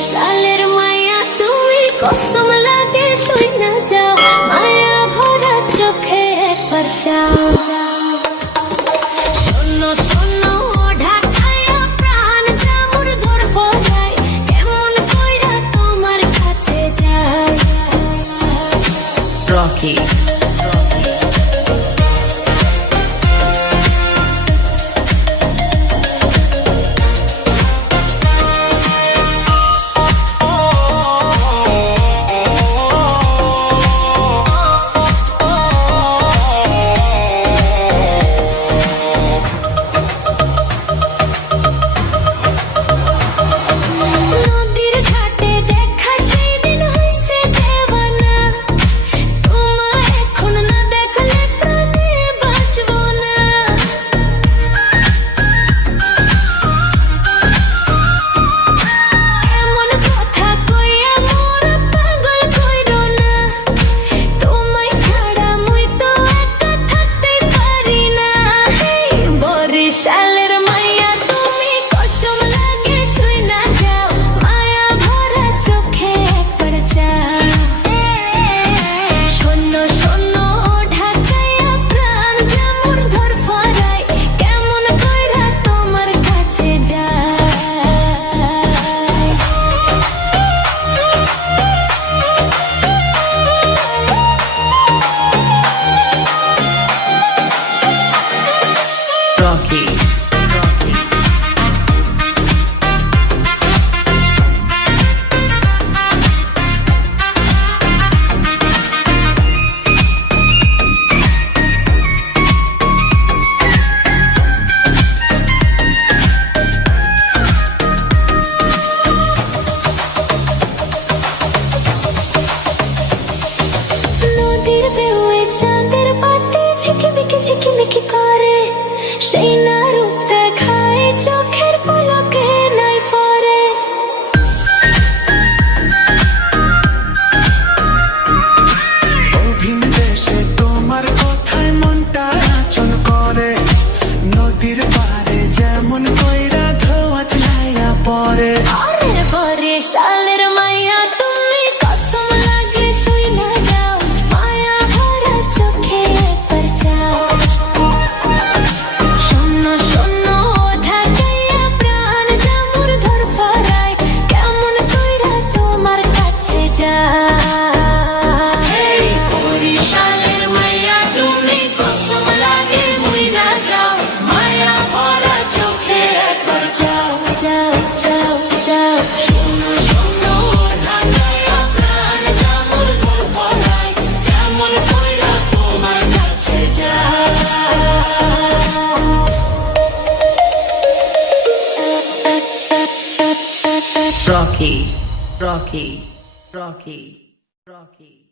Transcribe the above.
বরিশালের মায়া তুমি কসম লাগে শুই না যাও মায়া ভরা চোখে একবার চাও শোনো শোনো ঢাকায়া প্রাণ জামুর ধর ফরাই কেমন কইরা তোমার কাছে যায় রকি চাঁদের পাতে ঝিকিমিকি ঝিকিমিকি করে সেই না রূপ দেখায় চোখের পলকে নাই পরে অভিন দেশে তোমার কথায় মনটা নাচন করে নদীর পারে যেমন কইরা ধোয়া ছায়া পরে আরে বরিশালের মাইয়া তুমি কসম লাগে শুই না যাও মায়া ভরা চোখে একবার চাও শোনো শোনো ঢাকায়া প্রাণ জামুর ধর ফরাই কেমন কইরা তোমার কাছে যায় বরিশালের মাইয়া তুমি কসম লাগে মুই না যাও মায়া ভরা চোখে একবার যাও যাও যাও যাও শোনো শোনো ঢাকায়া প্রাণ জামুর ধর ফরাই কেমন কইরা তোমার কাছে যায় Rocky, Rocky, Rocky, Rocky.